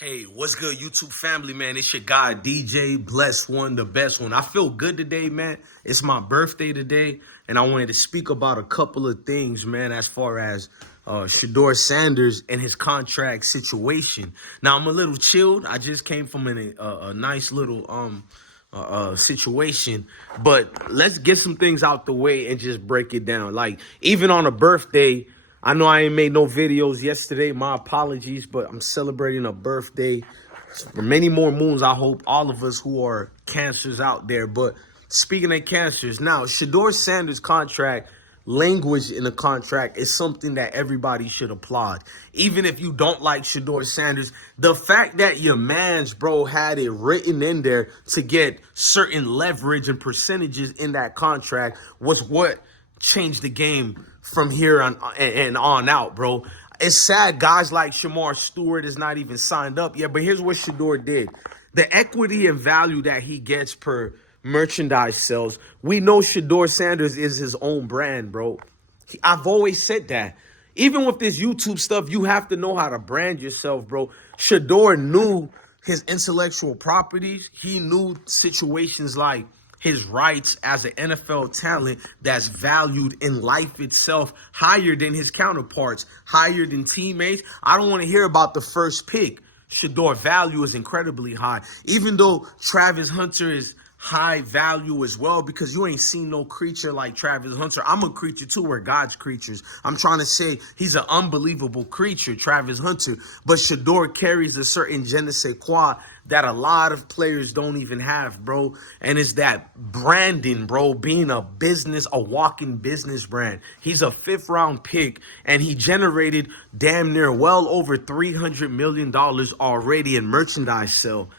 Hey, what's good, YouTube family, man? It's your guy, DJ, blessed one, the best one. I feel good today, man. It's my birthday today, and I wanted to speak about a couple of things, man, as far as Shedeur Sanders and his contract situation. Now, I'm a little chilled. I just came from a nice little situation, but let's get some things out the way and just break it down. Like, even on a birthday, I know I ain't made no videos yesterday. My apologies, but I'm celebrating a birthday for many more moons. I hope all of us who are cancers out there. But speaking of cancers, now, Shedeur Sanders' contract, language in the contract is something that everybody should applaud. Even if you don't like Shedeur Sanders, the fact that your man's, bro, had it written in there to get certain leverage and percentages in that contract was what changed the game from here on and on out, bro. It's sad guys like Shamar Stewart is not even signed up yet, but here's what Shedeur did. The equity and value that he gets per merchandise sales, we know Shedeur Sanders is his own brand, bro. I've always said that. Even with this YouTube stuff, you have to know how to brand yourself, bro. Shedeur knew his intellectual properties. He knew situations like his rights as an NFL talent that's valued in life itself higher than his counterparts, higher than teammates. I don't want to hear about the first pick. Shedeur value is incredibly high, even though Travis Hunter is high value as well, because you ain't seen no creature like Travis Hunter. I'm a creature too. We're God's creatures. I'm trying to say he's an unbelievable creature, Travis Hunter. But Shedeur carries a certain je ne sais quoi that a lot of players don't even have, bro. And it's that branding, bro, being a business, a walking business brand. He's a 5th round pick, and he generated damn near well over $300 million already in merchandise sale.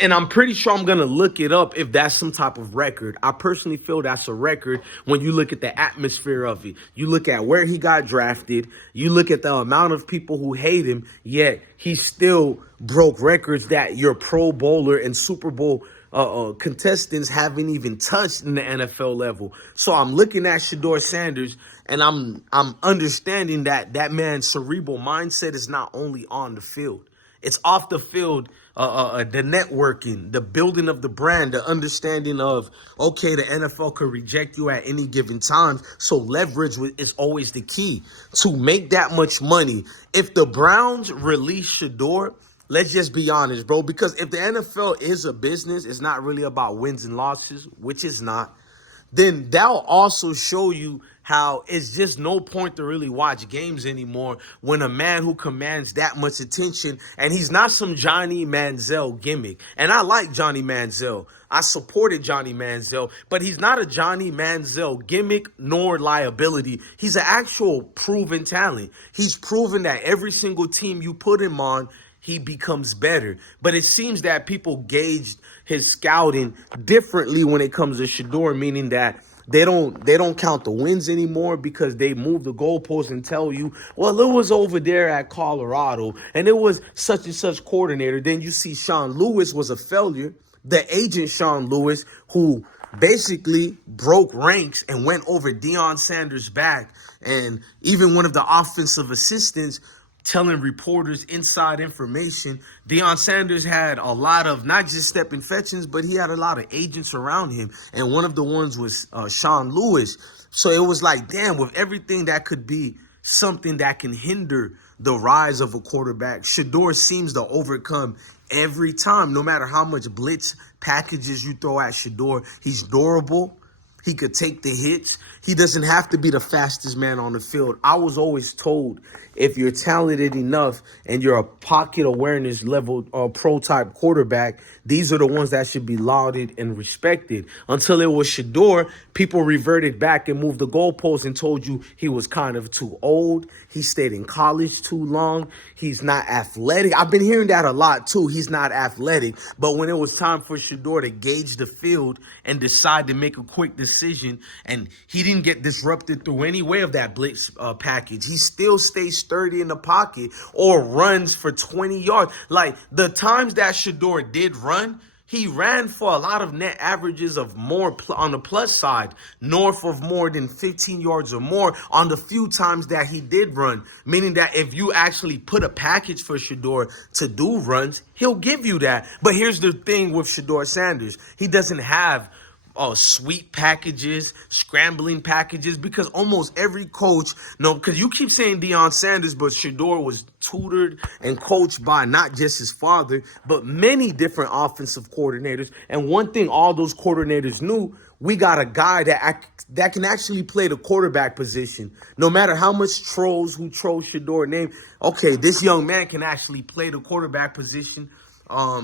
And I'm pretty sure I'm going to look it up if that's some type of record. I personally feel that's a record when you look at the atmosphere of it. You look at where he got drafted. You look at the amount of people who hate him, yet he still broke records that your Pro Bowler and Super Bowl contestants haven't even touched in the NFL level. So I'm looking at Shedeur Sanders, and I'm understanding that that man's cerebral mindset is not only on the field. It's off the field, the networking, the building of the brand, the understanding of, okay, the NFL could reject you at any given time. So leverage is always the key to make that much money. If the Browns release Shedeur, let's just be honest, bro, because if the NFL is a business, it's not really about wins and losses, which is not, then that'll also show you how it's just no point to really watch games anymore when a man who commands that much attention, and he's not some Johnny Manziel gimmick. And I like Johnny Manziel. I supported Johnny Manziel, but he's not a Johnny Manziel gimmick nor liability. He's an actual proven talent. He's proven that every single team you put him on, he becomes better. But it seems that people gauged his scouting differently when it comes to Shedeur, meaning that they don't count the wins anymore because they move the goalposts and tell you, well, it was over there at Colorado and it was such and such coordinator. Then you see Sean Lewis was a failure. The agent Sean Lewis, who basically broke ranks and went over Deion Sanders' back, and even one of the offensive assistants telling reporters inside information. Deion Sanders had a lot of not just step infections, but he had a lot of agents around him. And one of the ones was Sean Lewis. So it was like, damn, with everything that could be something that can hinder the rise of a quarterback, Shedeur seems to overcome every time, no matter how much blitz packages you throw at Shedeur. He's durable. He could take the hits. He doesn't have to be the fastest man on the field. I was always told if you're talented enough and you're a pocket awareness level pro type quarterback, these are the ones that should be lauded and respected. Until it was Shedeur, people reverted back and moved the goalposts and told you he was kind of too old. He stayed in college too long. He's not athletic. I've been hearing that a lot too. He's not athletic. But when it was time for Shedeur to gauge the field and decide to make a quick decision, and he didn't get disrupted through any way of that blitz package, he still stays sturdy in the pocket or runs for 20 yards. Like the times that Shedeur did run, He ran for a lot of net averages of more on the plus side, north of more than 15 yards or more on the few times that he did run. Meaning that if you actually put a package for Shedeur to do runs, he'll give you that. But here's the thing with Shedeur Sanders. He doesn't have sweet packages, scrambling packages, because almost every coach, no, because you keep saying Deion Sanders, but Shedeur was tutored and coached by not just his father, but many different offensive coordinators. And one thing all those coordinators knew, we got a guy that can actually play the quarterback position. No matter how much trolls who troll Shedeur name, okay, this young man can actually play the quarterback position.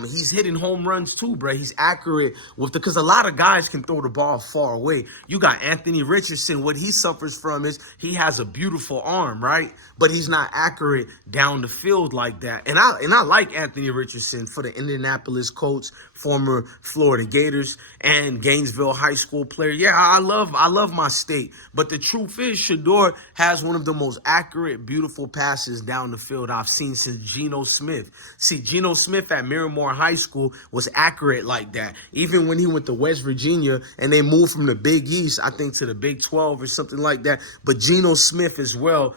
He's hitting home runs too, bro. He's accurate because a lot of guys can throw the ball far away. You got Anthony Richardson. What he suffers from is he has a beautiful arm, right? But he's not accurate down the field like that. And I like Anthony Richardson for the Indianapolis Colts, former Florida Gators, and Gainesville High School player. Yeah, I love my state. But the truth is, Shedeur has one of the most accurate, beautiful passes down the field I've seen since Geno Smith. See, Geno Smith at Miramar High School was accurate like that. Even when he went to West Virginia and they moved from the Big East, I think, to the Big 12 or something like that. But Geno Smith as well,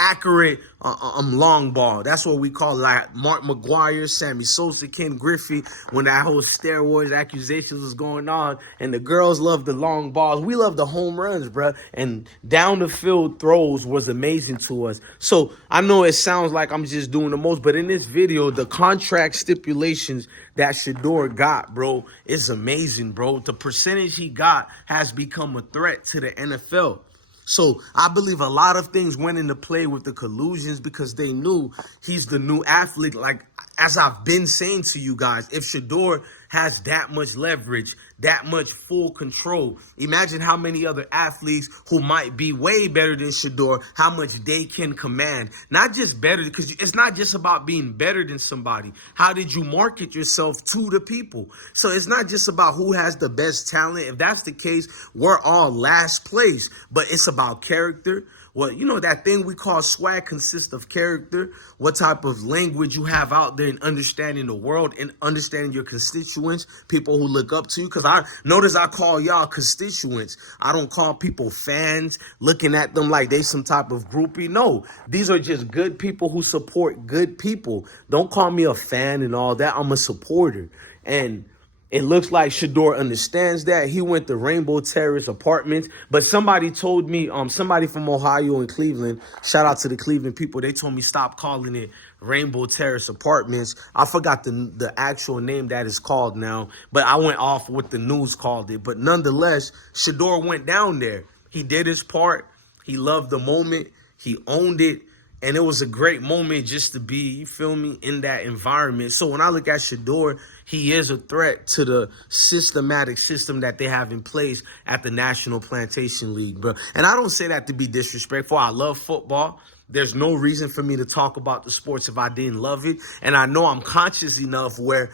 accurate long ball. That's what we call like Mark McGuire, Sammy Sosa, Ken Griffey, when that whole steroids accusations was going on. And the girls love the long balls. We love the home runs, bro. And down the field throws was amazing to us. So I know it sounds like I'm just doing the most, but in this video, the contract stipulations that Shedeur got, bro, is amazing, bro. The percentage he got has become a threat to the NFL. So I believe a lot of things went into play with the collusions because they knew he's the new athlete. Like, as I've been saying to you guys, if Shedeur has that much leverage, that much full control, imagine how many other athletes who might be way better than Shedeur, how much they can command. Not just better, because it's not just about being better than somebody. How did you market yourself to the people? So it's not just about who has the best talent. If that's the case, we're all last place. But it's about character. Well, you know, that thing we call swag consists of character, what type of language you have out there, and understanding the world and understanding your constituents, people who look up to you. Because I notice I call y'all constituents. I don't call people fans, looking at them like they some type of groupie. No, these are just good people who support good people. Don't call me a fan and all that. I'm a supporter. And it looks like Shedeur understands that. He went to Rainbow Terrace Apartments. But somebody told me, somebody from Ohio and Cleveland, shout out to the Cleveland people, they told me stop calling it Rainbow Terrace Apartments. I forgot the actual name that is called now, but I went off what the news called it. But nonetheless, Shedeur went down there. He did his part. He loved the moment. He owned it. And it was a great moment just to be, you feel me, in that environment. So when I look at Shedeur, he is a threat to the systematic system that they have in place at the National Plantation League, bro. And I don't say that to be disrespectful. I love football. There's no reason for me to talk about the sports if I didn't love it. And I know I'm conscious enough where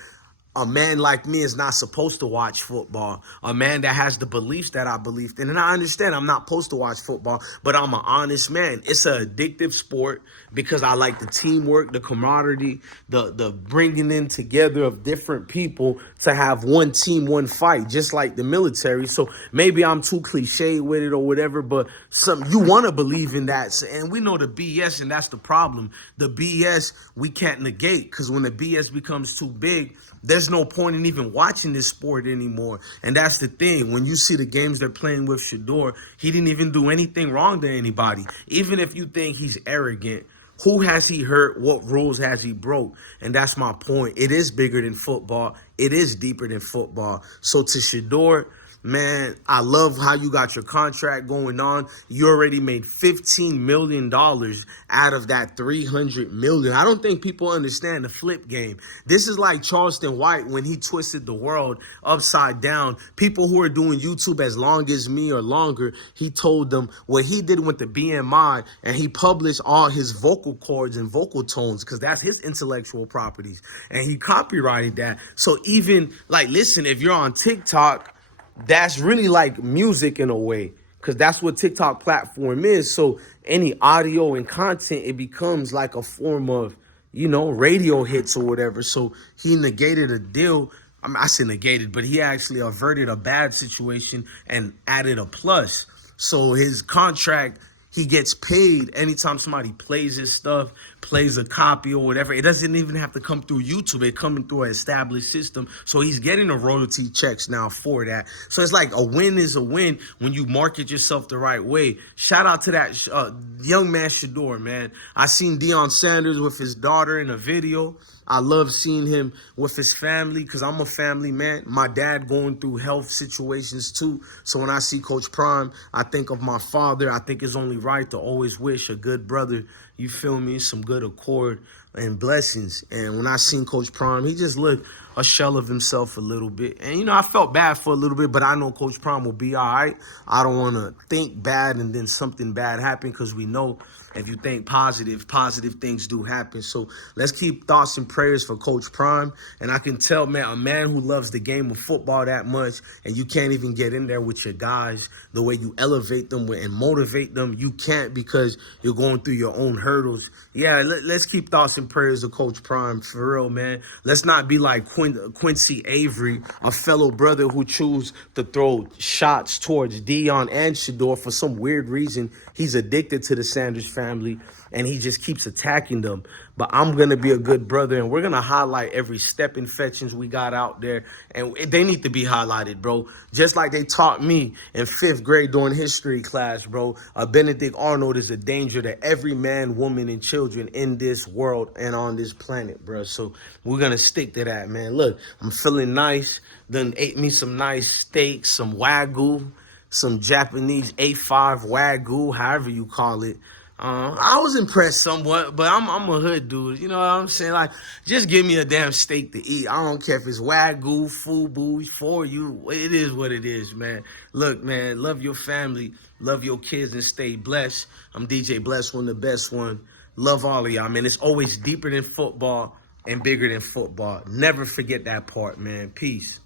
a man like me is not supposed to watch football. A man that has the beliefs that I believed in. And I understand I'm not supposed to watch football, but I'm an honest man. It's an addictive sport because I like the teamwork, the camaraderie, the bringing in together of different people to have one team, one fight, just like the military. So maybe I'm too cliche with it or whatever, but you want to believe in that. And we know the BS, and that's the problem. The BS we can't negate, because when the BS becomes too big, there's no point in even watching this sport anymore. And that's the thing. When you see the games they're playing with Shedeur, he didn't even do anything wrong to anybody. Even if you think he's arrogant, who has he hurt? What rules has he broke? And that's my point. It is bigger than football. It is deeper than football. So to Shedeur, man, I love how you got your contract going on. You already made $15 million out of that $300 million. I don't think people understand the flip game. This is like Charleston White when he twisted the world upside down. People who are doing YouTube as long as me or longer, he told them what he did with the BMI, and he published all his vocal cords and vocal tones because that's his intellectual properties. And he copyrighted that. So even, like, listen, if you're on TikTok, that's really like music in a way, because that's what TikTok platform is. So any audio and content, it becomes like a form of, you know, radio hits or whatever. So he negated a deal I said negated, but he actually averted a bad situation and added a plus. So his contract, he gets paid anytime somebody plays his stuff, plays a copy or whatever. It doesn't even have to come through YouTube. It coming through an established system. So he's getting the royalty checks now for that. So it's like a win is a win when you market yourself the right way. Shout out to that young man, Shedeur, man. I seen Deion Sanders with his daughter in a video. I love seeing him with his family because I'm a family man. My dad going through health situations too. So when I see Coach Prime, I think of my father. I think it's only right to always wish a good brother, you feel me, some good accord and blessings. And when I seen Coach Prime, he just looked a shell of himself a little bit. And, you know, I felt bad for a little bit, but I know Coach Prime will be all right. I don't want to think bad and then something bad happen because we know if you think positive, positive things do happen. So let's keep thoughts and prayers for Coach Prime. And I can tell, man, a man who loves the game of football that much and you can't even get in there with your guys, the way you elevate them and motivate them, you can't because you're going through your own hurdles. Yeah, let's keep thoughts and prayers to Coach Prime, for real, man. Let's not be like Quincy Avery, a fellow brother who chose to throw shots towards Deion and Shedeur for some weird reason. He's addicted to the Sanders family, and he just keeps attacking them. But I'm going to be a good brother, and we're going to highlight every step infections we got out there. And they need to be highlighted, bro. Just like they taught me in 5th grade during history class, bro. Benedict Arnold is a danger to every man, woman, and children in this world and on this planet, bro. So we're going to stick to that, man. Look, I'm feeling nice. Then ate me some nice steaks, some Wagyu, some Japanese A5 Wagyu, however you call it. I was impressed somewhat, but I'm a hood dude. You know what I'm saying? Like, just give me a damn steak to eat. I don't care if it's Wagyu, Fubu, for you. It is what it is, man. Look, man, love your family, love your kids, and stay blessed. I'm DJ Bless One, the best one. Love all of y'all, man. It's always deeper than football and bigger than football. Never forget that part, man. Peace.